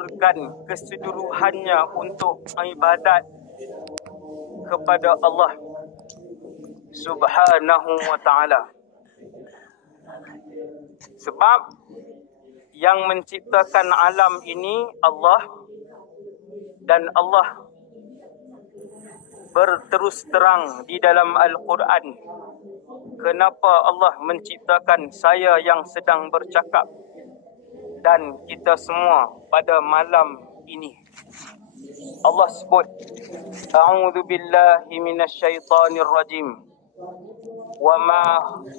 menghamburkan keseluruhannya untuk ibadat kepada Allah Subhanahu wa ta'ala. Sebab yang menciptakan alam ini Allah, dan Allah berterus terang di dalam Al-Quran kenapa Allah menciptakan saya yang sedang bercakap dan kita semua pada malam ini. Allah sebut, A'udzu billahi minasyaitonir rajim. Wa ma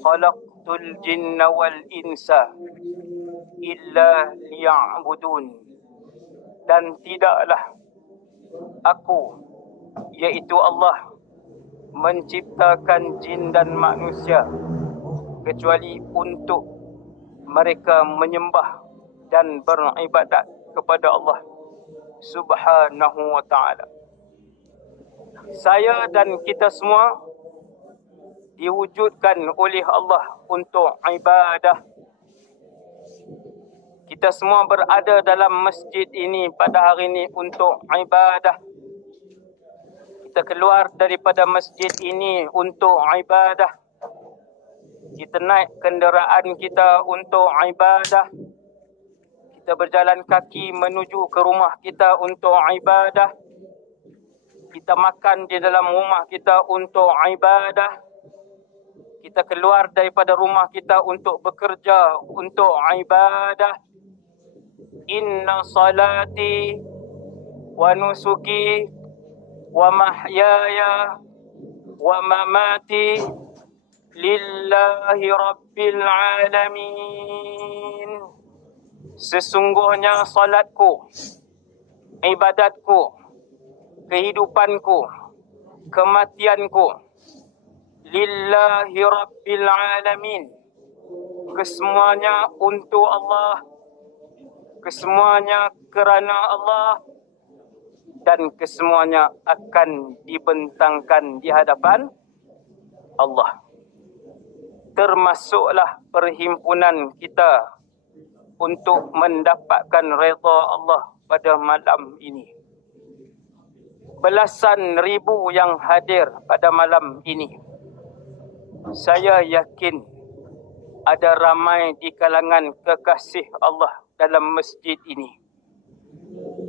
khalaqtul jinna wal insa illa liya'budun. Dan tidaklah aku, iaitu Allah, menciptakan jin dan manusia kecuali untuk mereka menyembah dan beribadat kepada Allah Subhanahu wa ta'ala. Saya dan kita semua diwujudkan oleh Allah untuk ibadah. Kita semua berada dalam masjid ini pada hari ini untuk ibadah. Kita keluar daripada masjid ini untuk ibadah. Kita naik kenderaan kita untuk ibadah. Kita berjalan kaki menuju ke rumah kita untuk ibadah. Kita makan di dalam rumah kita untuk ibadah. Kita keluar daripada rumah kita untuk bekerja untuk ibadah. Inna salati wa nusuki wa mahyaya wa mamati lillahi rabbil alamin. Sesungguhnya salatku, ibadatku, kehidupanku, kematianku, lillahi rabbil alamin. Kesemuanya untuk Allah, kesemuanya kerana Allah, dan kesemuanya akan dibentangkan di hadapan Allah. Termasuklah perhimpunan kita untuk mendapatkan redha Allah pada malam ini. Belasan ribu yang hadir pada malam ini. Saya yakin ada ramai di kalangan kekasih Allah dalam masjid ini.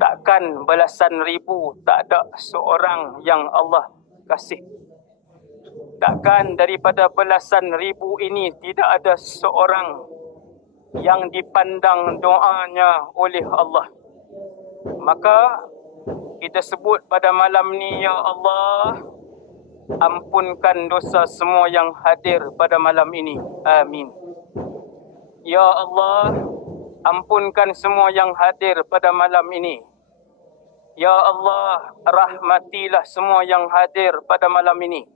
Takkan belasan ribu tak ada seorang yang Allah kasih. Takkan daripada belasan ribu ini tidak ada seorang yang dipandang doanya oleh Allah. Maka kita sebut pada malam ni, Ya Allah, ampunkan dosa semua yang hadir pada malam ini. Amin. Ya Allah, ampunkan semua yang hadir pada malam ini. Ya Allah, rahmatilah semua yang hadir pada malam ini.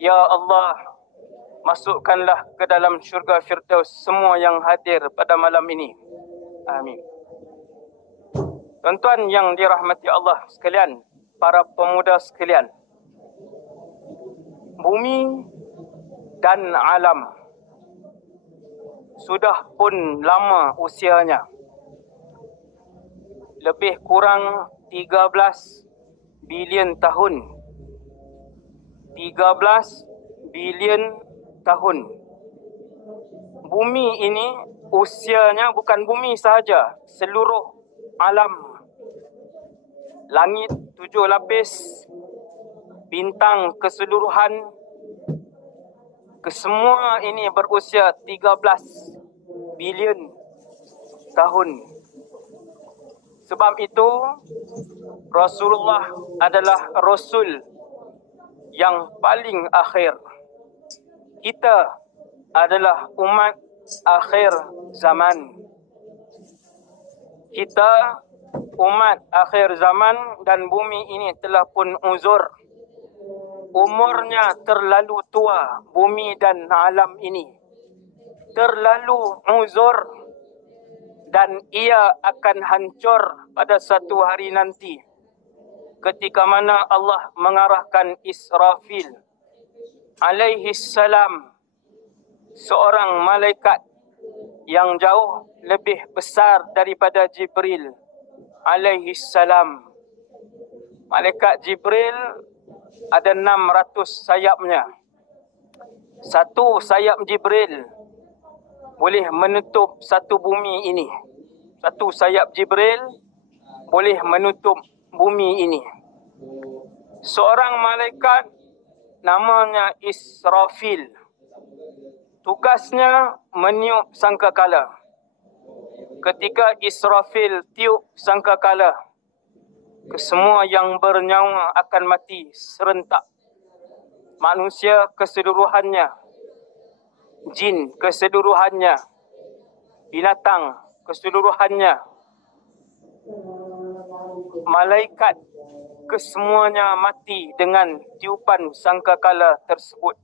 Ya Allah, masukkanlah ke dalam syurga Firdaus semua yang hadir pada malam ini. Amin. Tuan-tuan yang dirahmati Allah sekalian, para pemuda sekalian, bumi dan alam sudah pun lama usianya. Lebih kurang 13 bilion tahun. 13 bilion tahun. Bumi ini usianya bukan bumi sahaja, seluruh alam. Langit 7 lapis, bintang keseluruhan, kesemua ini berusia 13 bilion tahun. Sebab itu Rasulullah adalah Rasul yang paling akhir. Kita adalah umat akhir zaman. Kita umat akhir zaman dan bumi ini telah pun uzur. Umurnya terlalu tua, bumi dan alam ini. Terlalu uzur dan ia akan hancur pada satu hari nanti. Ketika mana Allah mengarahkan Israfil alaihi salam, seorang malaikat yang jauh lebih besar daripada Jibril alaihi salam. Malaikat Jibril ada 600 sayapnya. Satu sayap Jibril boleh menutup satu bumi ini. Satu sayap Jibril boleh menutup bumi ini. Seorang malaikat namanya Israfil. Tugasnya meniup sangkakala. Ketika Israfil tiup sangkakala, kesemua yang bernyawa akan mati serentak. Manusia keseluruhannya, jin keseluruhannya, binatang keseluruhannya, malaikat kesemuanya mati dengan tiupan sangkakala tersebut.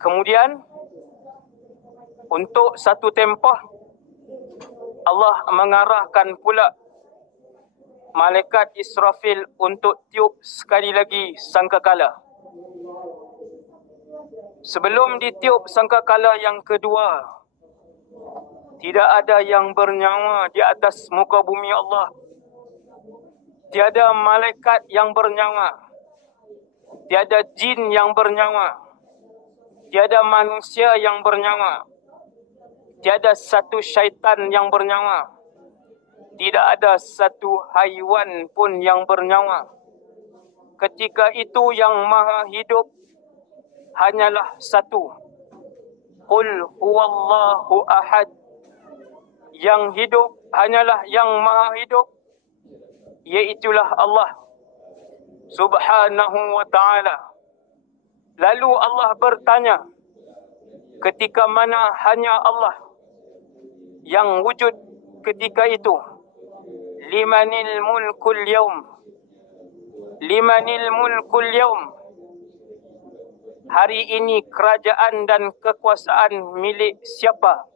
Kemudian untuk satu tempoh Allah mengarahkan pula malaikat Israfil untuk tiup sekali lagi sangkakala. Sebelum ditiup sangkakala yang kedua, tidak ada yang bernyawa di atas muka bumi Allah. Tiada malaikat yang bernyawa. Tiada jin yang bernyawa. Tiada manusia yang bernyawa. Tiada satu syaitan yang bernyawa. Tidak ada satu haiwan pun yang bernyawa. Ketika itu yang maha hidup hanyalah satu. Qul huwallahu ahad. Yang hidup hanyalah yang maha hidup, iaitulah Allah subhanahu wa ta'ala. Lalu Allah bertanya, ketika mana hanya Allah yang wujud ketika itu, limanil mulkul yawm, limanil mulkul yawm. Hari ini kerajaan dan kekuasaan milik siapa?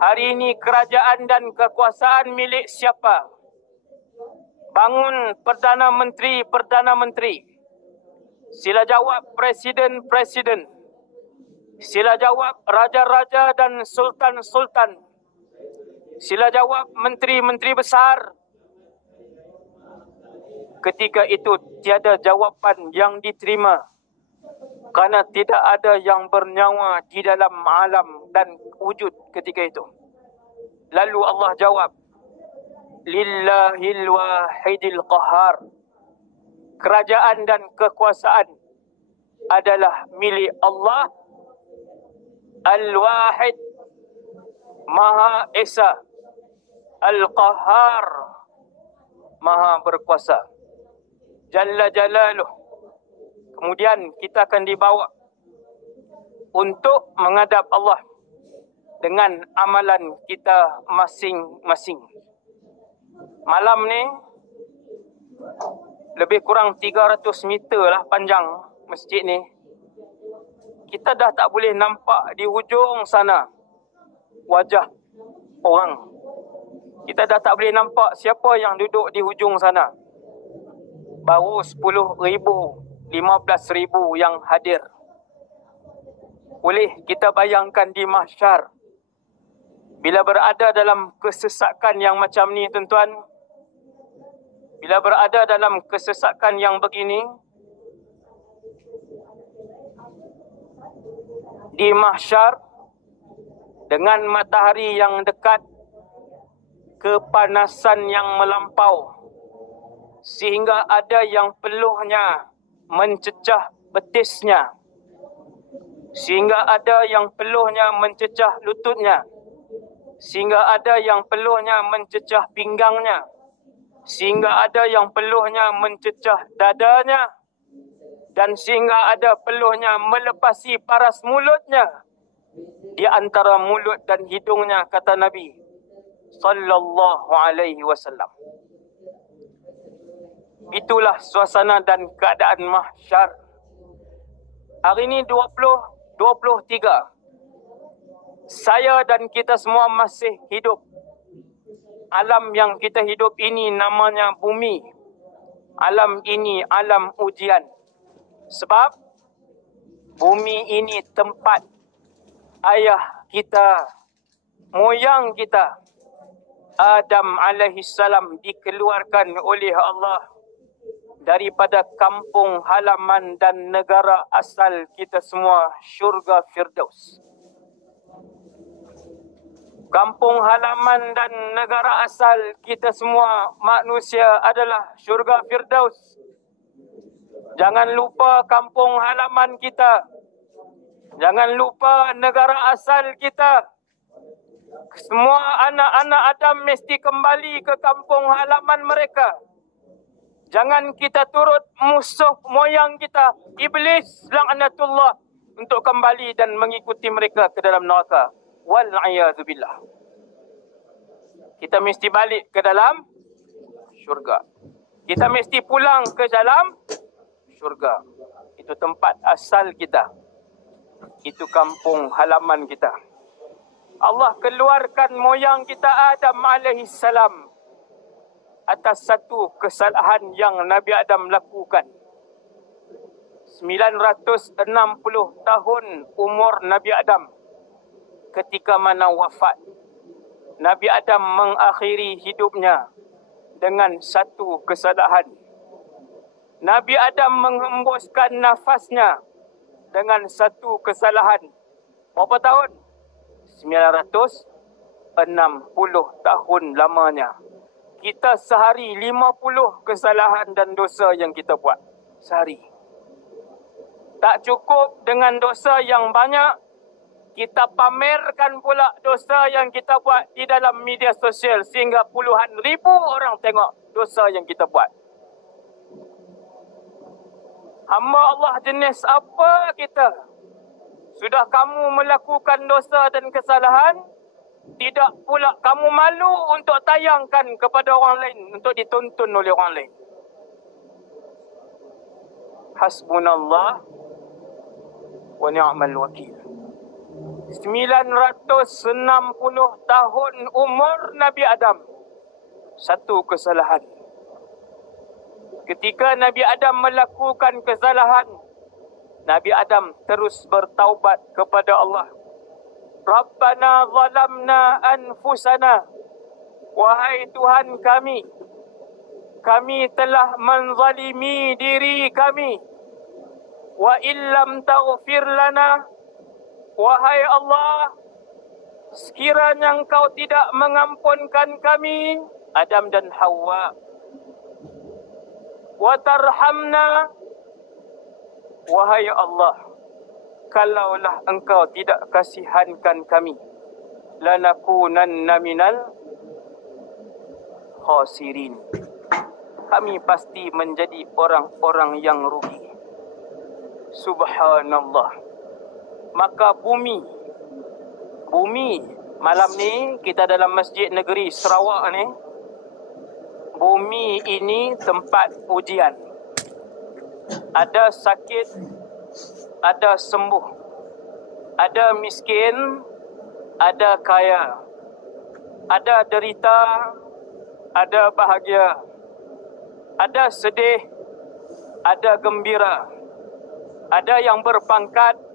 Hari ini kerajaan dan kekuasaan milik siapa? Bangun Perdana Menteri. Sila jawab Presiden. Sila jawab Raja-Raja dan Sultan-Sultan. Sila jawab Menteri-Menteri besar. Ketika itu tiada jawapan yang diterima, karena tidak ada yang bernyawa di dalam alam dan wujud ketika itu. Lalu Allah jawab, Lillahil wahidil qahar. Kerajaan dan kekuasaan adalah milik Allah Al-Wahid, Maha Esa, Al-Qahar, Maha Berkuasa, Jalla Jalaluh. Kemudian kita akan dibawa untuk menghadap Allah dengan amalan kita masing-masing. Malam ni lebih kurang 300 meter lah panjang masjid ni. Kita dah tak boleh nampak di hujung sana wajah orang. Kita dah tak boleh nampak siapa yang duduk di hujung sana. Baru 10,000, 15,000 yang hadir. Boleh kita bayangkan di mahsyar, bila berada dalam kesesakan yang macam ni tuan-tuan, bila berada dalam kesesakan yang begini, di mahsyar, dengan matahari yang dekat, kepanasan yang melampau, sehingga ada yang peluhnya mencecah betisnya, sehingga ada yang peluhnya mencecah lututnya, sehingga ada yang peluhnya mencecah pinggangnya, sehingga ada yang peluhnya mencecah dadanya, dan sehingga ada peluhnya melepasi paras mulutnya. Di antara mulut dan hidungnya, kata Nabi sallallahu alaihi wasallam. Itulah suasana dan keadaan mahsyar. Hari ini 2023. Saya dan kita semua masih hidup. Alam yang kita hidup ini namanya bumi. Alam ini alam ujian. Sebab bumi ini tempat ayah kita, moyang kita Adam alaihissalam dikeluarkan oleh Allah daripada kampung halaman dan negara asal kita semua, syurga Firdaus. Kampung halaman dan negara asal kita semua manusia adalah syurga Firdaus. Jangan lupa kampung halaman kita. Jangan lupa negara asal kita. Semua anak-anak Adam mesti kembali ke kampung halaman mereka. Jangan kita turut musuh moyang kita, Iblis laknatullah, untuk kembali dan mengikuti mereka ke dalam neraka. Wal'iyadzubillah. Kita mesti balik ke dalam syurga. Kita mesti pulang ke dalam syurga. Itu tempat asal kita. Itu kampung halaman kita. Allah keluarkan moyang kita Adam alaihissalam atas satu kesalahan yang Nabi Adam lakukan. 960 tahun umur Nabi Adam ketika mana wafat. Nabi Adam mengakhiri hidupnya dengan satu kesalahan. Nabi Adam menghembuskan nafasnya dengan satu kesalahan. Berapa tahun? 960 tahun lamanya. Kita sehari 50 kesalahan dan dosa yang kita buat. Sehari. Tak cukup dengan dosa yang banyak, kita pamerkan pula dosa yang kita buat di dalam media sosial sehingga puluhan ribu orang tengok dosa yang kita buat. Hamba Allah jenis apa kita? Sudah kamu melakukan dosa dan kesalahan, tidak pula kamu malu untuk tayangkan kepada orang lain, untuk ditonton oleh orang lain. Hasbunallah wa ni'mal wakil. 960 tahun umur Nabi Adam. Satu kesalahan. Ketika Nabi Adam melakukan kesalahan, Nabi Adam terus bertaubat kepada Allah. Rabbana zalamna anfusana. Wahai Tuhan kami, kami telah menzalimi diri kami. Wa illam taghfir lana. Wahai Allah, sekiranya Engkau tidak mengampunkan kami, Adam dan Hawa, wa tarhamna, wahai Allah, kalaulah Engkau tidak kasihankan kami, lanakunanna minal khasirin. Kami pasti menjadi orang-orang yang rugi. Subhanallah. Maka bumi malam ni kita dalam Masjid Negeri Sarawak ni, bumi ini tempat ujian. Ada sakit, ada sembuh, ada miskin, ada kaya, ada derita, ada bahagia, ada sedih, ada gembira, ada yang berpangkat,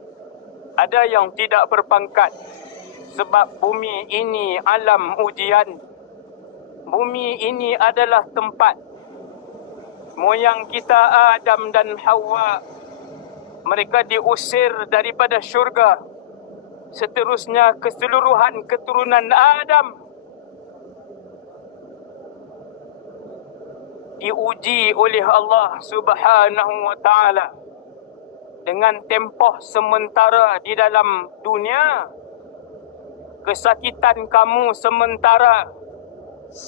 ada yang tidak berpangkat. Sebab bumi ini alam ujian. Bumi ini adalah tempat moyang kita Adam dan Hawa, mereka diusir daripada syurga. Seterusnya keseluruhan keturunan Adam diuji oleh Allah Subhanahu wa ta'ala dengan tempoh sementara di dalam dunia. Kesakitan kamu sementara,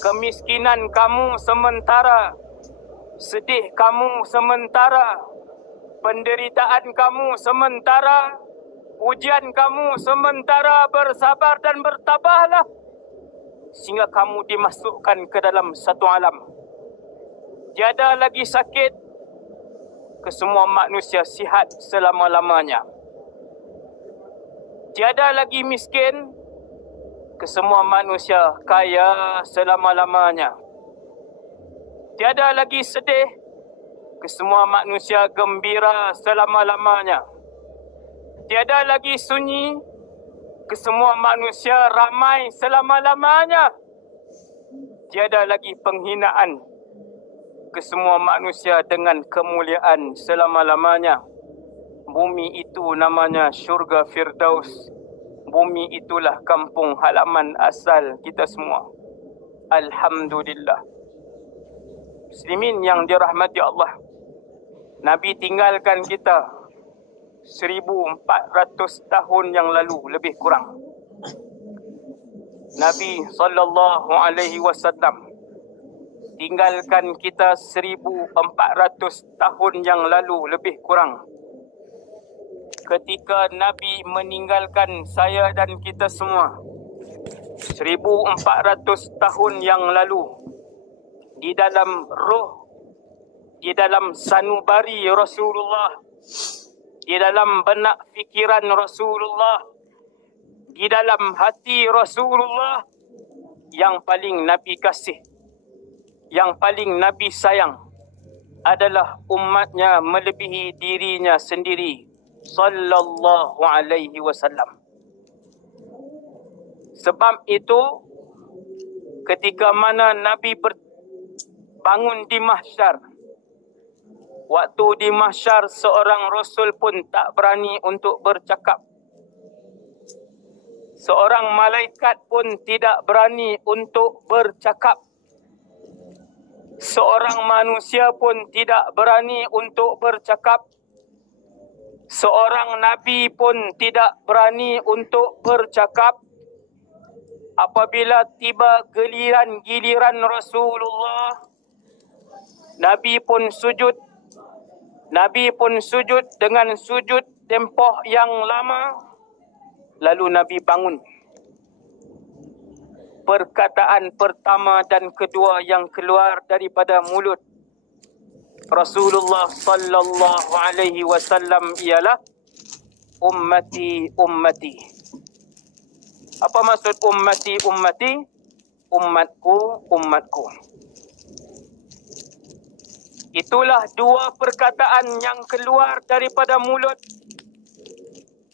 kemiskinan kamu sementara, sedih kamu sementara, penderitaan kamu sementara, ujian kamu sementara. Bersabar dan bertabahlah sehingga kamu dimasukkan ke dalam satu alam. Tiada lagi sakit, kesemua manusia sihat selama-lamanya. Tiada lagi miskin, kesemua manusia kaya selama-lamanya. Tiada lagi sedih, kesemua manusia gembira selama-lamanya. Tiada lagi sunyi, kesemua manusia ramai selama-lamanya. tiada lagi penghinaan kesemua manusia dengan kemuliaan selama-lamanya. Bumi itu namanya syurga Firdaus. Bumi itulah kampung halaman asal kita semua. Alhamdulillah. Muslimin yang dirahmati Allah, Nabi tinggalkan kita 1400 tahun yang lalu lebih kurang. Nabi sallallahu alaihi wasallam tinggalkan kita 1400 tahun yang lalu lebih kurang. Ketika Nabi meninggalkan saya dan kita semua 1400 tahun yang lalu, di dalam roh, di dalam sanubari Rasulullah, di dalam benak fikiran Rasulullah, di dalam hati Rasulullah, yang paling Nabi kasih, yang paling Nabi sayang adalah umatnya melebihi dirinya sendiri sallallahu alaihi wasallam. Sebab itu, ketika mana Nabi bangun di mahsyar, waktu di mahsyar seorang Rasul pun tak berani untuk bercakap. Seorang malaikat pun tidak berani untuk bercakap. Seorang manusia pun tidak berani untuk bercakap. Seorang Nabi pun tidak berani untuk bercakap. Apabila tiba giliran Rasulullah, Nabi pun sujud. Nabi pun sujud dengan sujud tempoh yang lama. Lalu Nabi bangun. Perkataan pertama dan kedua yang keluar daripada mulut Rasulullah sallallahu alaihi wasallam ialah ummati ummati. Apa maksud ummati ummati? Umatku umatku. Itulah dua perkataan yang keluar daripada mulut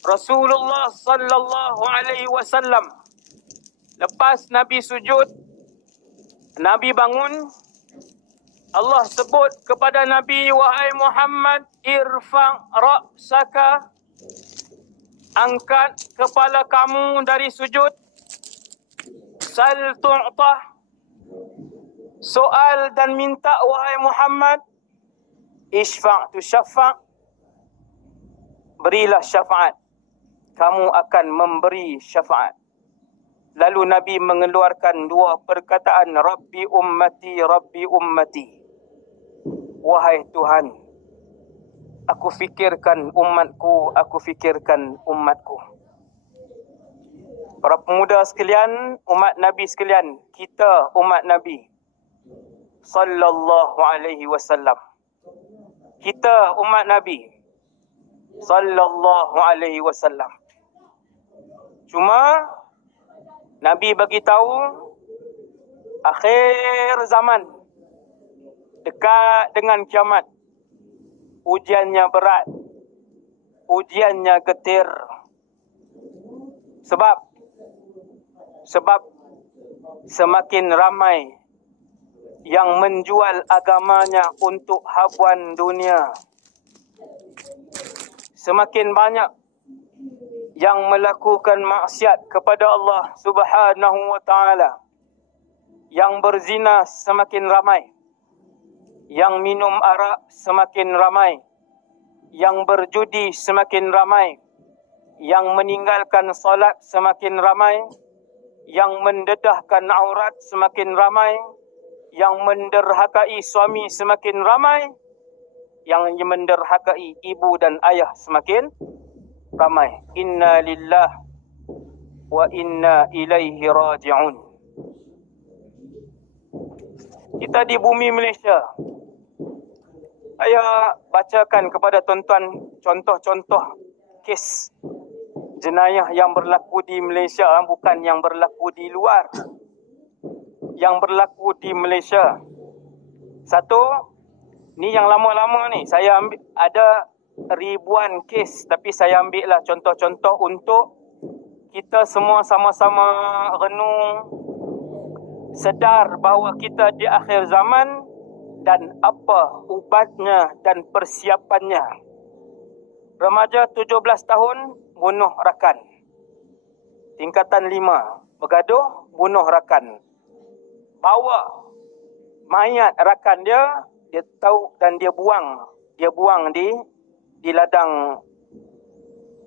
Rasulullah sallallahu alaihi wasallam. Lepas Nabi sujud, Nabi bangun, Allah sebut kepada Nabi, wahai Muhammad, irfa' ra'saka, angkat kepala kamu dari sujud, sal tu'tah, soal dan minta wahai Muhammad, isfa' tu syafa', berilah syafaat, kamu akan memberi syafaat. Lalu Nabi mengeluarkan dua perkataan, Rabbi ummati, Rabbi ummati. Wahai Tuhan, aku fikirkan umatku, aku fikirkan umatku. Para pemuda sekalian, umat Nabi sekalian, kita umat Nabi sallallahu alaihi wasallam. Kita umat Nabi sallallahu alaihi wasallam. Cuma Nabi bagi tahu akhir zaman, dekat dengan kiamat, ujiannya berat, ujiannya getir. Sebab semakin ramai yang menjual agamanya untuk habuan dunia, semakin banyak yang melakukan maksiat kepada Allah Subhanahu wa taala, yang berzina semakin ramai, yang minum arak semakin ramai, yang berjudi semakin ramai, yang meninggalkan solat semakin ramai, yang mendedahkan aurat semakin ramai, yang menderhakai suami semakin ramai, yang menderhakai ibu dan ayah semakin ramai. Inna lillah wa inna ilaihi raji'un. Kita di bumi Malaysia. Saya bacakan kepada tuan-tuan contoh-contoh kes jenayah yang berlaku di Malaysia, bukan yang berlaku di luar. Yang berlaku di Malaysia. Satu, ni yang lama-lama ni. Saya ambil, ada ribuan kes, tapi saya ambillah contoh-contoh untuk kita semua sama-sama renung, sedar bahawa kita di akhir zaman dan apa ubatnya dan persiapannya. Remaja 17 tahun bunuh rakan. Tingkatan 5 bergaduh bunuh rakan. Bawa mayat rakan dia tahu dan dia buang di ladang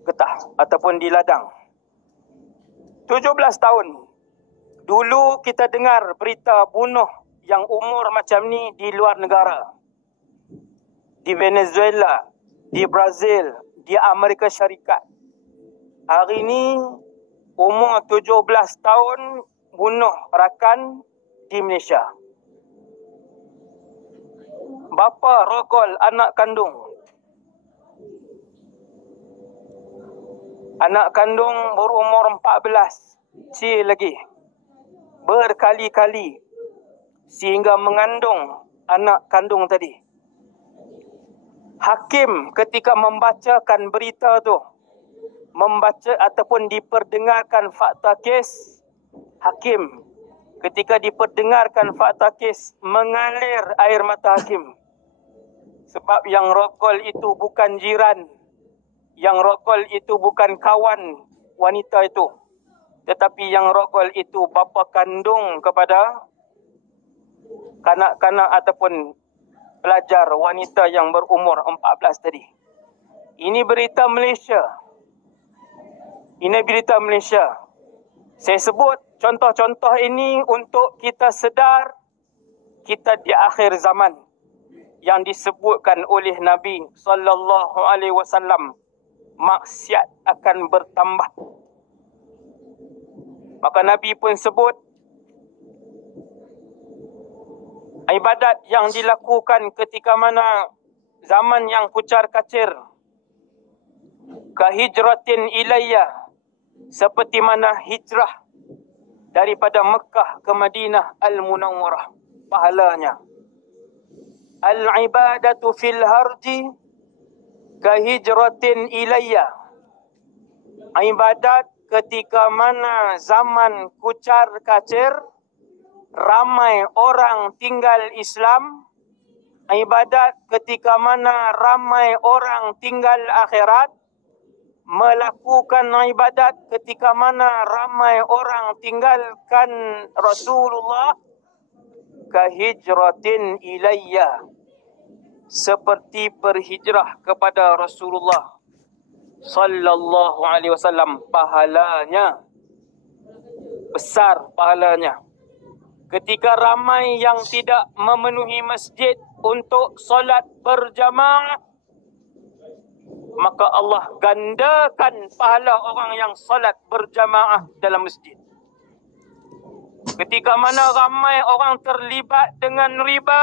getah ataupun di ladang. 17 tahun. Dulu kita dengar berita bunuh yang umur macam ni di luar negara. Di Venezuela, di Brazil, di Amerika Syarikat. Hari ni umur 17 tahun bunuh rakan di Malaysia. Bapa rogol anak kandung. Anak kandung berumur 14, kecil lagi. Berkali-kali sehingga mengandung anak kandung tadi. Hakim ketika membacakan berita tu, membaca ataupun diperdengarkan fakta kes, hakim ketika diperdengarkan fakta kes mengalir air mata hakim. Sebab yang rogol itu bukan jiran, yang rogol itu bukan kawan wanita itu, tetapi yang rogol itu bapa kandung kepada kanak-kanak ataupun pelajar wanita yang berumur 14 tadi. Ini berita Malaysia. Ini berita Malaysia. Saya sebut contoh-contoh ini untuk kita sedar kita di akhir zaman yang disebutkan oleh Nabi sallallahu alaihi wasallam, maksiat akan bertambah. Maka Nabi pun sebut ibadat yang dilakukan ketika mana zaman yang kucar kacir, kahijratin ilayya, seperti mana hijrah daripada Mekah ke Madinah Al-Munawwarah, pahalanya. Al-ibadatu fil harji kahijratin ilayya. Ibadat ketika mana zaman kucar kacir, ramai orang tinggal Islam. Ibadat ketika mana ramai orang tinggal akhirat. Melakukan ibadat ketika mana ramai orang tinggalkan Rasulullah. Kahijratin ilayya, seperti berhijrah kepada Rasulullah sallallahu alaihi wasallam. Pahalanya besar, pahalanya. Ketika ramai yang tidak memenuhi masjid untuk solat berjamaah, maka Allah gandakan pahala orang yang solat berjamaah dalam masjid. Ketika mana ramai orang terlibat dengan riba,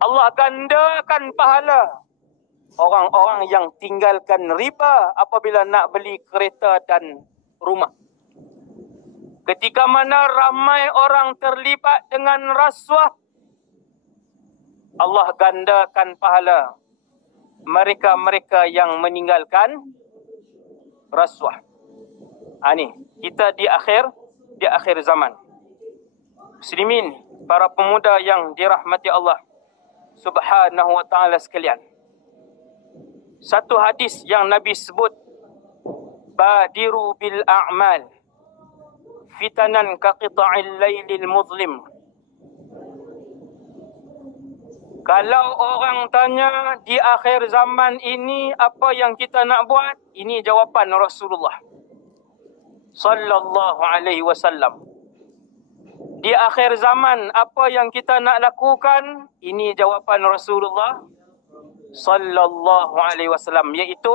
Allah gandakan pahala orang-orang yang tinggalkan riba apabila nak beli kereta dan rumah. Ketika mana ramai orang terlibat dengan rasuah, Allah gandakan pahala mereka-mereka yang meninggalkan rasuah. Ini kita di akhir zaman. Muslimin, para pemuda yang dirahmati Allah Subhanahu wa ta'ala sekalian. Satu hadis yang Nabi sebut, badiru bil a'mal fitanan kaqita'il laylil muzlim. Kalau orang tanya di akhir zaman ini apa yang kita nak buat, ini jawapan Rasulullah sallallahu alaihi wasallam. Di akhir zaman apa yang kita nak lakukan, ini jawapan Rasulullah sallallahu alaihi wasallam, iaitu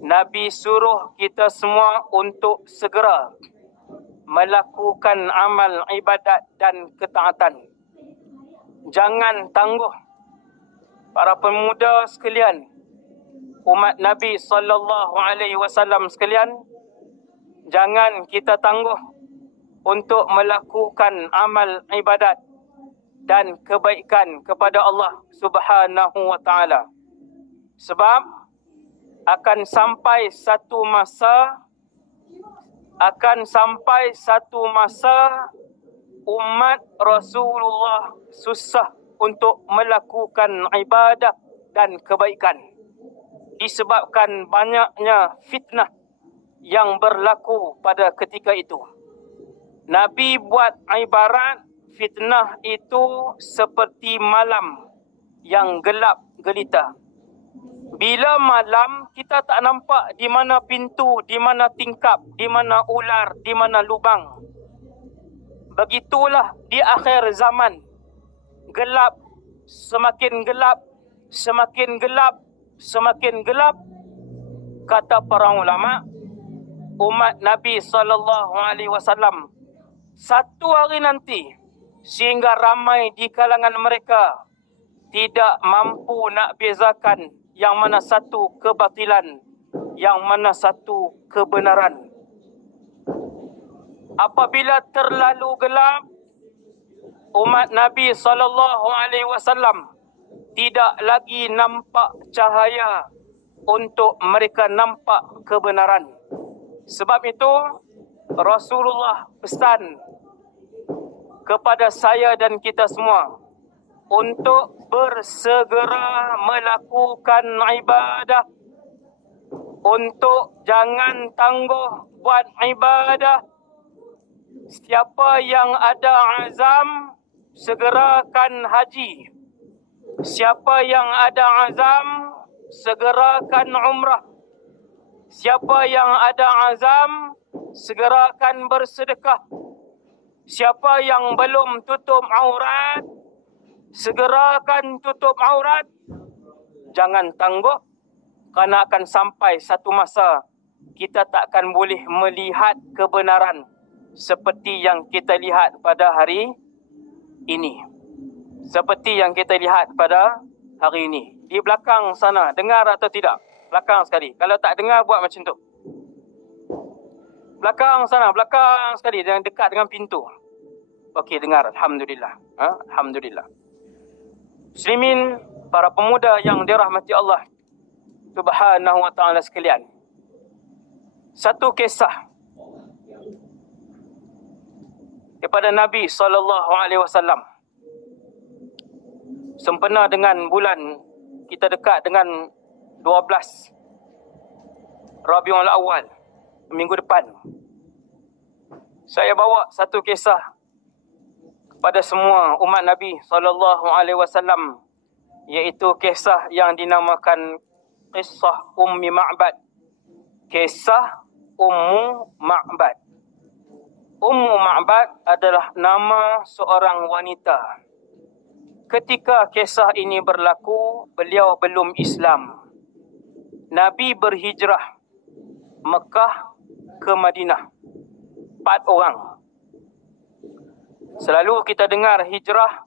Nabi suruh kita semua untuk segera melakukan amal ibadat dan ketaatan. Jangan tangguh. Para pemuda sekalian, umat Nabi sallallahu alaihi wasallam sekalian, jangan kita tangguh untuk melakukan amal ibadat dan kebaikan kepada Allah Subhanahu wa ta'ala. Sebab akan sampai satu masa akan sampai satu masa umat Rasulullah susah untuk melakukan ibadah dan kebaikan disebabkan banyaknya fitnah yang berlaku pada ketika itu. Nabi buat ibarat fitnah itu seperti malam yang gelap gelita. Bila malam, kita tak nampak di mana pintu, di mana tingkap, di mana ular, di mana lubang. Begitulah di akhir zaman. Gelap, semakin gelap, semakin gelap, semakin gelap. Kata para ulama, umat Nabi SAW, satu hari nanti, sehingga ramai di kalangan mereka tidak mampu nak bezakan yang mana satu kebatilan, yang mana satu kebenaran. Apabila terlalu gelap, umat Nabi SAW tidak lagi nampak cahaya untuk mereka nampak kebenaran. Sebab itu Rasulullah pesan kepada saya dan kita semua untuk bersegera melakukan ibadah, untuk jangan tangguh buat ibadah. Siapa yang ada azam, segerakan haji. Siapa yang ada azam, segerakan umrah. Siapa yang ada azam, segerakan bersedekah. Siapa yang belum tutup aurat, segerakan tutup aurat. Jangan tangguh, kerana akan sampai satu masa kita tak akan boleh melihat kebenaran seperti yang kita lihat pada hari ini. Seperti yang kita lihat pada hari ini. Di belakang sana, dengar atau tidak? Belakang sekali. Kalau tak dengar, buat macam tu. Belakang sana, belakang sekali, dekat dengan pintu. Okey, dengar. Alhamdulillah. Alhamdulillah. Muslimin, para pemuda yang dirahmati Allah Subhanahu wa ta'ala sekalian. Satu kisah daripada Nabi SAW. Sempena dengan bulan, kita dekat dengan 12 Rabiul Awal, minggu depan. Saya bawa satu kisah kepada semua umat Nabi SAW, iaitu kisah yang dinamakan Kisah Ummi Ma'bad. Kisah Ummu Ma'bad. Ummu Ma'bad adalah nama seorang wanita. Ketika kisah ini berlaku, beliau belum Islam. Nabi berhijrah Mekah ke Madinah. 4 orang. Selalu kita dengar hijrah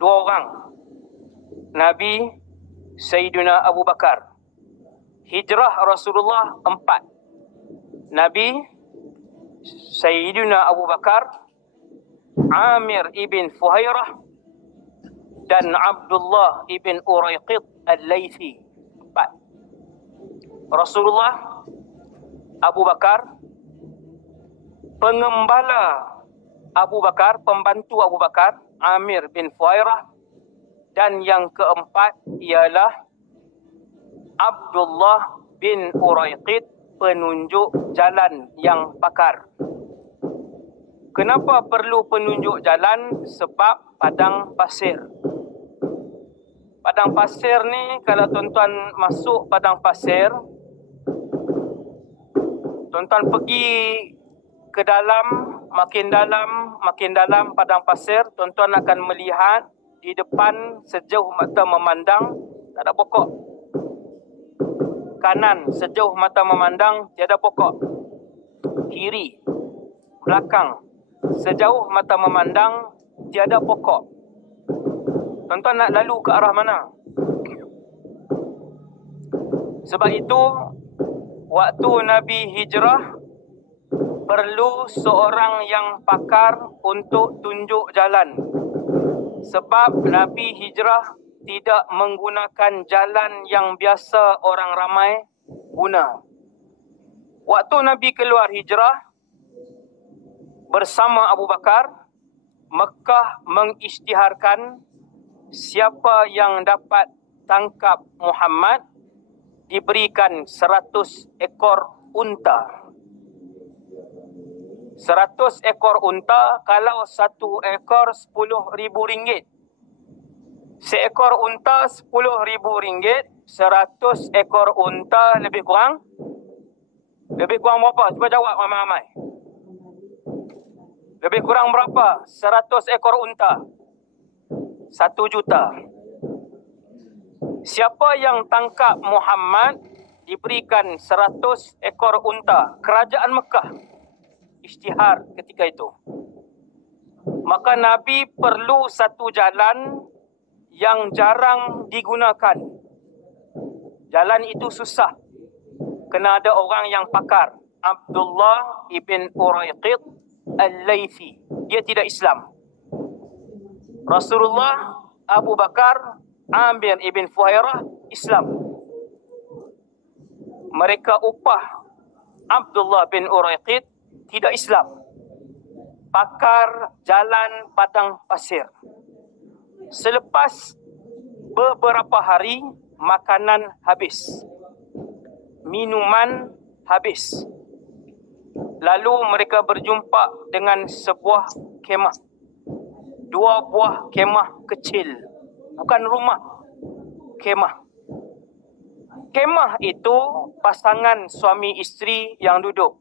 2 orang. Nabi, Sayyidina Abu Bakar. Hijrah Rasulullah 4. Nabi, Sayyidina Abu Bakar, Amir ibn Fuhairah, dan Abdullah ibn Uraiqid al-Laythi. 4. Rasulullah, Abu Bakar, pengembala Abu Bakar, pembantu Abu Bakar, Amir bin Fuhairah, dan yang keempat ialah Abdullah bin Uraiqid, penunjuk jalan yang pakar. Kenapa perlu penunjuk jalan? Sebab padang pasir. Padang pasir ni, kalau tuan-tuan masuk padang pasir, tuan-tuan pergi ke dalam, makin dalam padang pasir, tuan-tuan akan melihat di depan sejauh mata memandang tak ada pokok. Kanan sejauh mata memandang tiada pokok. Kiri, belakang sejauh mata memandang tiada pokok. Tuan-tuan nak lalu ke arah mana? Sebab itu waktu Nabi hijrah, perlu seorang yang pakar untuk tunjuk jalan. Sebab Nabi hijrah tidak menggunakan jalan yang biasa orang ramai guna. Waktu Nabi keluar hijrah, bersama Abu Bakar, Mekah mengisytiharkan siapa yang dapat tangkap Muhammad diberikan 100 ekor unta. 100 ekor unta, kalau satu ekor RM10,000. Seekor unta RM10,000, 100 ekor unta lebih kurang berapa? Cuba jawab ramai-ramai. Lebih kurang berapa 100 ekor unta? 1 juta. Siapa yang tangkap Muhammad diberikan 100 ekor unta. Kerajaan Mekah isytihar ketika itu. Maka Nabi perlu satu jalan yang jarang digunakan. Jalan itu susah. Kena ada orang yang pakar. Abdullah ibn Uraiqid al-Laythi. Dia tidak Islam. Rasulullah, Abu Bakar, Amir ibn Fuhairah Islam. Mereka upah Abdullah bin Uraiqid tidak Islam. Pakar jalan padang pasir. Selepas beberapa hari, makanan habis. Minuman habis. Lalu mereka berjumpa dengan sebuah kemah. 2 buah kemah kecil. Bukan rumah. Kemah. Kemah itu pasangan suami isteri yang duduk.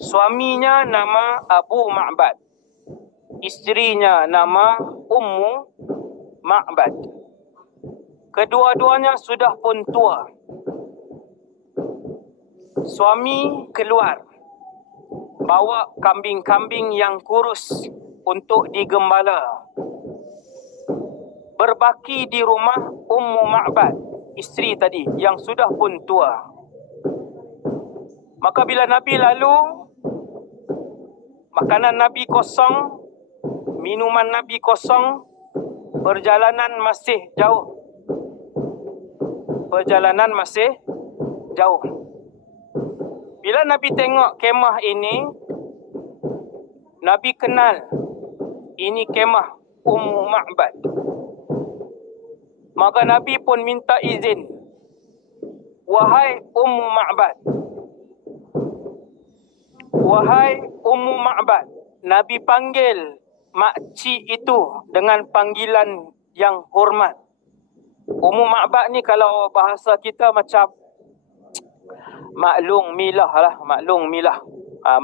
Suaminya nama Abu Ma'bad. Isterinya nama Ummu Ma'bad. Kedua-duanya sudah pun tua. Suami keluar, bawa kambing-kambing yang kurus untuk digembala. Berbaki di rumah Ummu Ma'bad, isteri tadi yang sudah pun tua. Maka bila Nabi lalu, makanan Nabi kosong, minuman Nabi kosong, perjalanan masih jauh. Perjalanan masih jauh. Bila Nabi tengok kemah ini, Nabi kenal ini kemah Ummu Ma'bad. Maka Nabi pun minta izin. Wahai Ummu Ma'bad. Wahai Ummu Ma'bad. Nabi panggil makcik itu dengan panggilan yang hormat. Ummu Ma'bad ni kalau bahasa kita macam maklung milah lah. Maklung milah.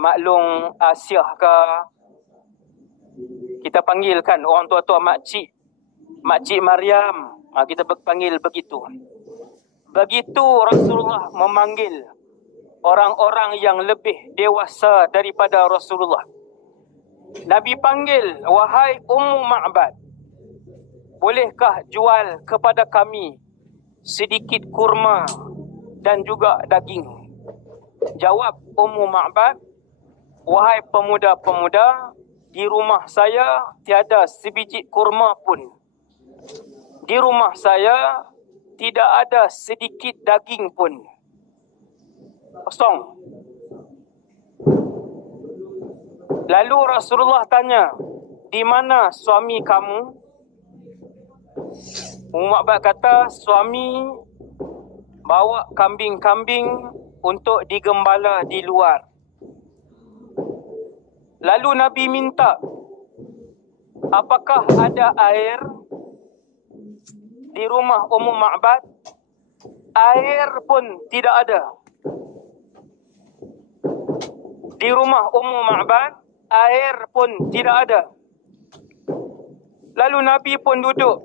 Maklung Asiah ke. Kita panggilkan orang tua-tua makcik. Makcik Maryam. Kita panggil begitu. Begitu Rasulullah memanggil orang-orang yang lebih dewasa daripada Rasulullah. Nabi panggil, wahai Ummu Ma'bad, bolehkah jual kepada kami sedikit kurma dan juga daging? Jawab Ummu Ma'bad, wahai pemuda-pemuda, di rumah saya tiada sebiji kurma pun. Di rumah saya tidak ada sedikit daging pun. Kosong. Lalu Rasulullah tanya, di mana suami kamu? Ummu Ma'bad kata, suami bawa kambing-kambing untuk digembala di luar. Lalu Nabi minta, apakah ada air di rumah Ummu Ma'bad? Air pun tidak ada. Di rumah Ummu Ma'bad, air pun tidak ada. Lalu Nabi pun duduk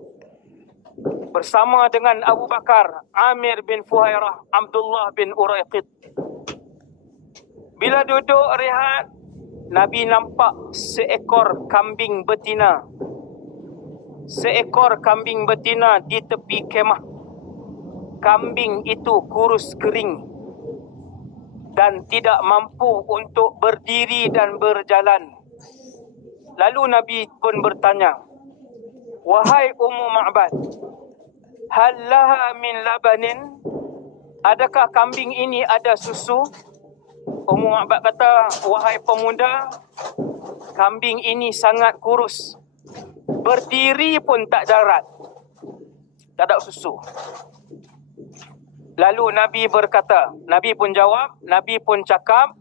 bersama dengan Abu Bakar, Amir bin Fuhairah, Abdullah bin Uraiqid. Bila duduk rehat, Nabi nampak seekor kambing betina. Seekor kambing betina di tepi kemah. Kambing itu kurus kering dan tidak mampu untuk berdiri dan berjalan. Lalu Nabi pun bertanya, wahai Ummu Ma'bad, hal laha min labanin? Adakah kambing ini ada susu? Ummu Ma'bad kata, wahai pemuda, kambing ini sangat kurus. Berdiri pun tak darat. Tak ada susu. Lalu Nabi berkata, Nabi pun jawab, Nabi pun cakap,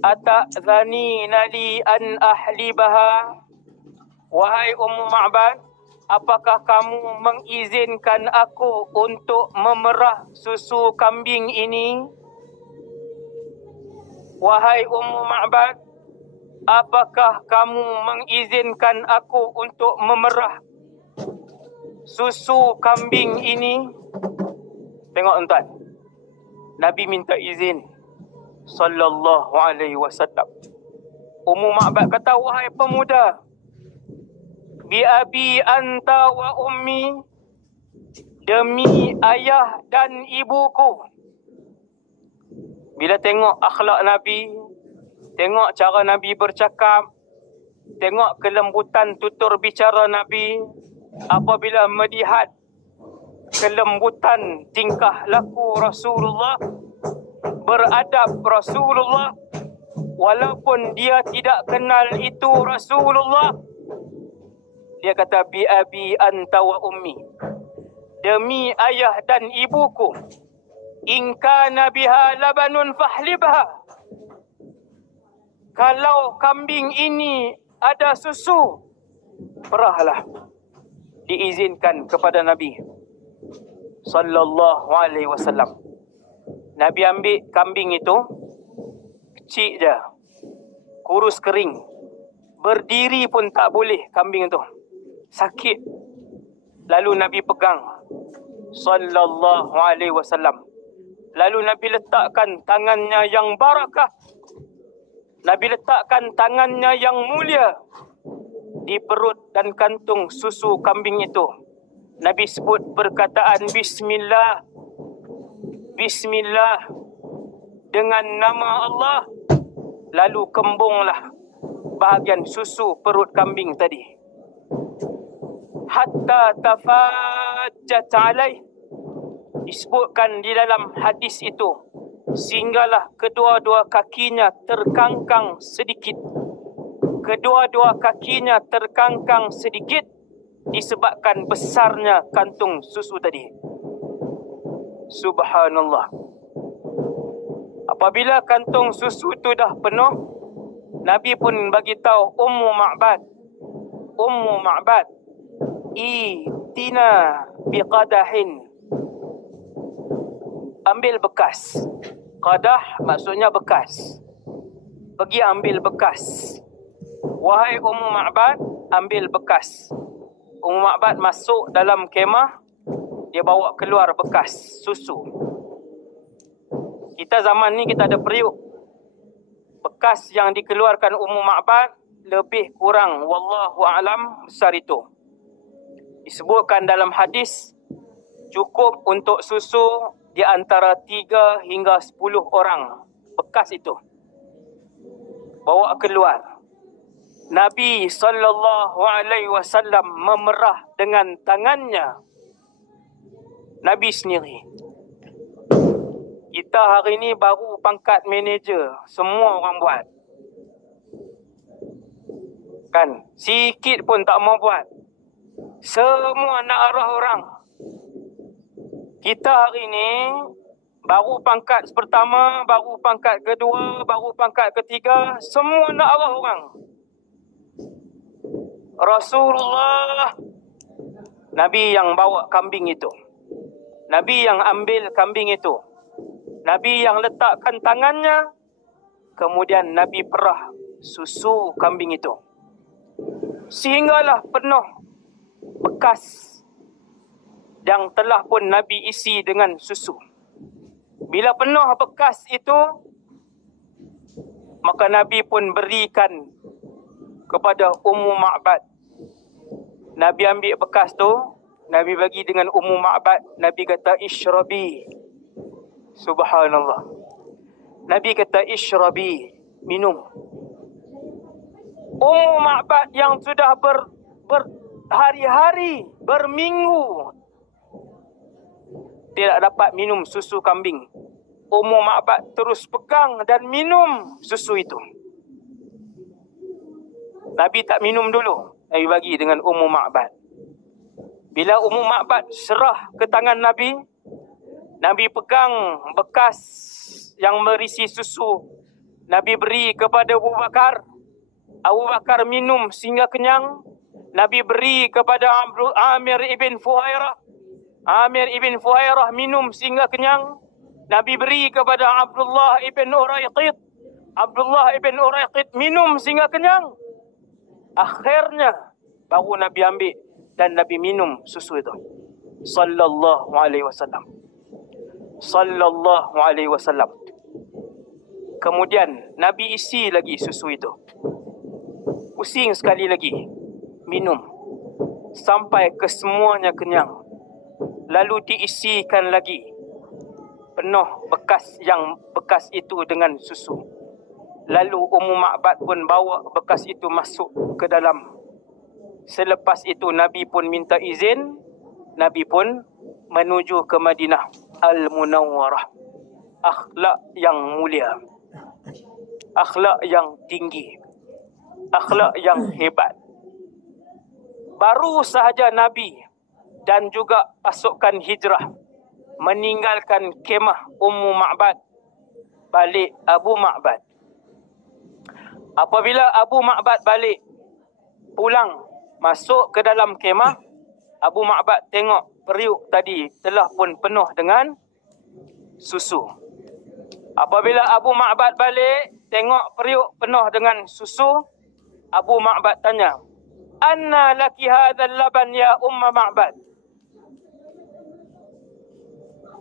ata'zanina li an ahlibaha. Wahai Ummu Ma'bad, apakah kamu mengizinkan aku untuk memerah susu kambing ini? Wahai Ummu Ma'bad, apakah kamu mengizinkan aku untuk memerah susu kambing ini? Tengok tuan, Nabi minta izin sallallahu alaihi wasallam. Ummu Ma'bad kata, wahai pemuda, bi abi anta wa ummi, demi ayah dan ibuku. Bila tengok akhlak Nabi, tengok cara Nabi bercakap, tengok kelembutan tutur bicara Nabi, apabila melihat kelembutan tingkah laku Rasulullah, beradab Rasulullah, walaupun dia tidak kenal itu Rasulullah, dia kata, bi abi anta wa ummi, demi ayah dan ibuku, in kana biha labanun fahlibha, kalau kambing ini ada susu, perahlah. Diizinkan kepada Nabi sallallahu alaihi wasallam. Nabi ambil kambing itu, kecil je, kurus kering, berdiri pun tak boleh kambing itu, sakit. Lalu Nabi pegang sallallahu alaihi wasallam. Lalu Nabi letakkan tangannya yang barakah, Nabi letakkan tangannya yang mulia di perut dan kantung susu kambing itu. Nabi sebut perkataan Bismillah, Bismillah, dengan nama Allah. Lalu kembunglah bahagian susu perut kambing tadi. Hatta tafajjat alaih, disebutkan di dalam hadis itu, sehinggalah kedua-dua kakinya terkangkang sedikit. Kedua-dua kakinya terkangkang sedikit disebabkan besarnya kantung susu tadi. Subhanallah. Apabila kantung susu itu dah penuh, Nabi pun bagi tahu Ummu Ma'bad, Ummu Ma'bad, itina biqadahin, ambil bekas. Qadah maksudnya bekas. Pergi ambil bekas. Wahai Ummu Ma'bad, ambil bekas. Ummu Ma'bad masuk dalam kemah, dia bawa keluar bekas susu. Kita zaman ni kita ada periuk. Bekas yang dikeluarkan Ummu Ma'bad lebih kurang, wallahu a'lam, besar itu. Disebutkan dalam hadis, cukup untuk susu di antara 3 hingga 10 orang. Bekas itu bawa keluar. Nabi sallallahu alaihi wasallam memerah dengan tangannya. Nabi sendiri. Kita hari ni baru pangkat manager, semua orang buat. Kan, sikit pun tak mau buat. Semua nak arah orang. Kita hari ni baru pangkat pertama, baru pangkat kedua, baru pangkat ketiga, semua nak arah orang. Rasulullah, Nabi yang bawa kambing itu, Nabi yang ambil kambing itu, Nabi yang letakkan tangannya, kemudian Nabi perah susu kambing itu, sehinggalah penuh bekas yang telah pun Nabi isi dengan susu. Bila penuh bekas itu, maka Nabi pun berikan kepada Ummu Ma'bad. Nabi ambil bekas tu, Nabi bagi dengan Ummu Ma'bad. Nabi kata, ishrabi. Subhanallah. Nabi kata, ishrabi, minum. Ummu Ma'bad yang sudah berhari-hari, berminggu tidak dapat minum susu kambing, Ummu Ma'bad terus pegang dan minum susu itu. Nabi tak minum dulu. Nabi bagi dengan Ummu Ma'bad. Bila Ummu Ma'bad serah ke tangan Nabi, Nabi pegang bekas yang berisi susu. Nabi beri kepada Abu Bakar. Abu Bakar minum sehingga kenyang. Nabi beri kepada Amir ibn Fuhairah. Amir ibn Fuhairah minum sehingga kenyang. Nabi beri kepada Abdullah ibn Uraiqid. Abdullah ibn Uraiqid minum sehingga kenyang. Akhirnya baru Nabi ambil dan Nabi minum susu itu. Sallallahu alaihi wasallam. Sallallahu alaihi wasallam. Kemudian Nabi isi lagi susu itu. Pusing sekali lagi. Minum. Sampai kesemuanya kenyang. Lalu diisikan lagi. Penuh bekas itu dengan susu. Lalu Ummu Ma'bad pun bawa bekas itu masuk ke dalam. Selepas itu Nabi pun minta izin. Nabi pun menuju ke Madinah Al-Munawwarah. Akhlak yang mulia. Akhlak yang tinggi. Akhlak yang hebat. Baru sahaja Nabi dan juga pasukan hijrah meninggalkan kemah Ummu Ma'bad, balik Abu Ma'bad. Apabila Abu Ma'bad balik, pulang, masuk ke dalam kemah, Abu Ma'bad tengok periuk tadi telah pun penuh dengan susu. Apabila Abu Ma'bad balik, tengok periuk penuh dengan susu, Abu Ma'bad tanya, "Anna laki hadzal laban ya Umma Ma'bad?"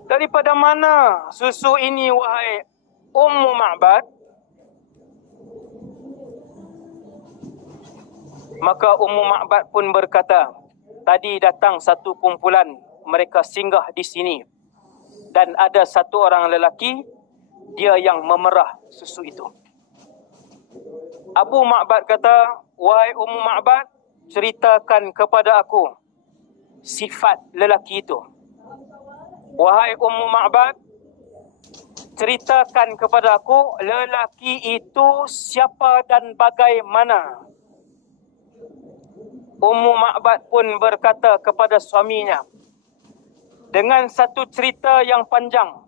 Daripada mana susu ini wahai Ummu Ma'bad? Maka Ummu Ma'bad pun berkata, tadi datang satu kumpulan, mereka singgah di sini. Dan ada satu orang lelaki, dia yang memerah susu itu. Abu Ma'bad kata, wahai Ummu Ma'bad, ceritakan kepada aku sifat lelaki itu. Wahai Ummu Ma'bad, ceritakan kepada aku lelaki itu siapa dan bagaimana. Ummu Ma'bad pun berkata kepada suaminya dengan satu cerita yang panjang,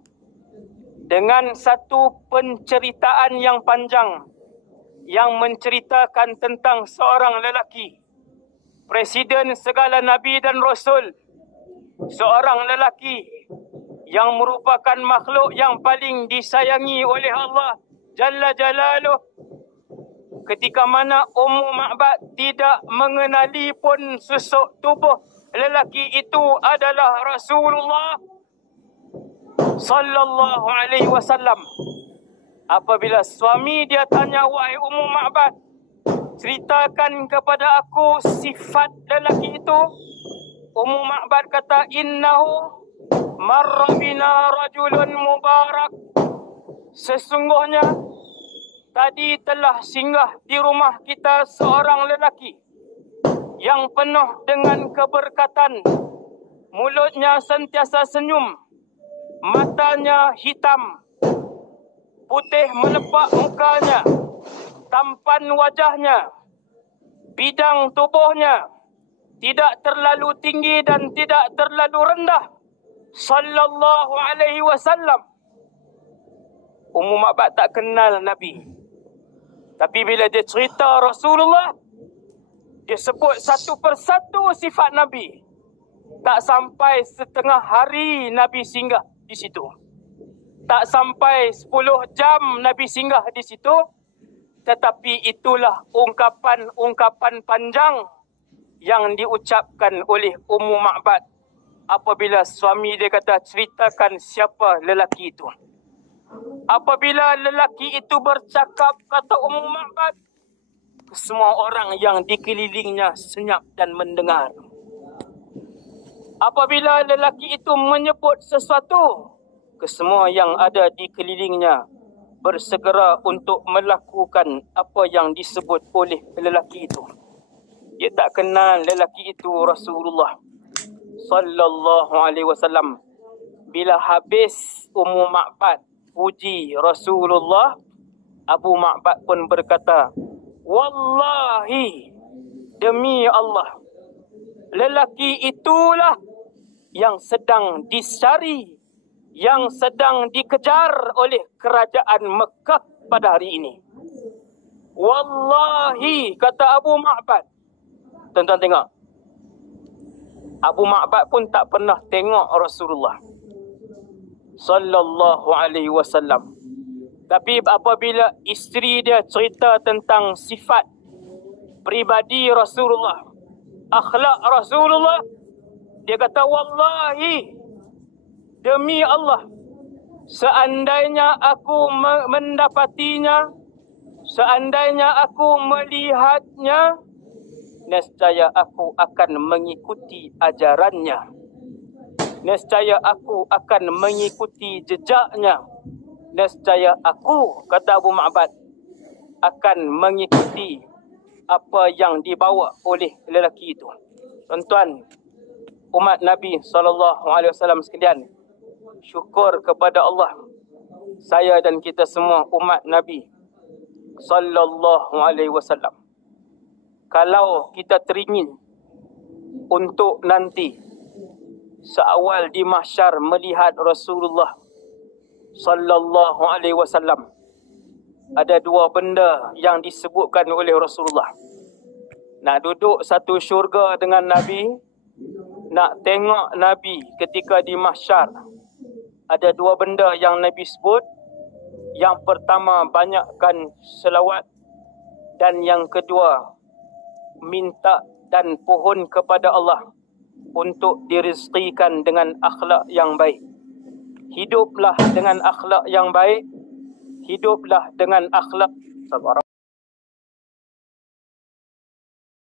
dengan satu penceritaan yang panjang yang menceritakan tentang seorang lelaki, presiden segala nabi dan rasul, seorang lelaki yang merupakan makhluk yang paling disayangi oleh Allah Jalla Jalaluh. Ketika mana Ummu Ma'bad tidak mengenali pun susuk tubuh lelaki itu adalah Rasulullah Sallallahu Alaihi Wasallam. Apabila suami dia tanya, wahai Ummu Ma'bad, ceritakan kepada aku sifat lelaki itu. Ummu Ma'bad kata, innahu marra bina rajulun mubarak. Sesungguhnya tadi telah singgah di rumah kita seorang lelaki yang penuh dengan keberkatan. Mulutnya sentiasa senyum, matanya hitam, putih melepak mukanya, tampan wajahnya, bidang tubuhnya, tidak terlalu tinggi dan tidak terlalu rendah. Sallallahu alaihi wasallam. Ummu Ma'bad tak kenal Nabi. Tapi bila dia cerita Rasulullah, dia sebut satu persatu sifat Nabi. Tak sampai setengah hari Nabi singgah di situ. Tak sampai 10 jam Nabi singgah di situ. Tetapi itulah ungkapan-ungkapan panjang yang diucapkan oleh Ummu Ma'bad apabila suami dia kata, ceritakan siapa lelaki itu. Apabila lelaki itu bercakap, kata Ummu Ma'bad, semua orang yang dikelilingnya senyap dan mendengar. Apabila lelaki itu menyebut sesuatu, kesemua yang ada di kelilingnya bersegera untuk melakukan apa yang disebut oleh lelaki itu. Dia tak kenal lelaki itu Rasulullah Sallallahu Alaihi Wasallam. Bila habis Ummu Ma'bad memuji Rasulullah, Abu Ma'bad pun berkata, wallahi, demi Allah, lelaki itulah yang sedang dicari, yang sedang dikejar oleh kerajaan Mekah pada hari ini. Wallahi, kata Abu Ma'bad. Tuan-tuan tengok, Abu Ma'bad pun tak pernah tengok Rasulullah sallallahu alaihi wasallam. Tapi apabila isteri dia cerita tentang sifat pribadi Rasulullah, akhlak Rasulullah, dia kata, wallahi, demi Allah, seandainya aku mendapatinya, seandainya aku melihatnya, nescaya aku akan mengikuti ajarannya. Nescaya aku akan mengikuti jejaknya. Nescaya aku, kata Abu Ma'bad, akan mengikuti apa yang dibawa oleh lelaki itu. Tuan-tuan, umat Nabi SAW sekalian, syukur kepada Allah, saya dan kita semua umat Nabi SAW. Kalau kita teringin untuk nanti seawal di mahsyar melihat Rasulullah sallallahu alaihi wasallam, ada dua benda yang disebutkan oleh Rasulullah. Nak duduk satu syurga dengan Nabi, nak tengok Nabi ketika di mahsyar, ada dua benda yang Nabi sebut. Yang pertama, banyakkan selawat, dan yang kedua, minta dan pohon kepada Allah untuk dirizqikan dengan akhlak yang baik. Hiduplah dengan akhlak yang baik. Hiduplah dengan akhlak.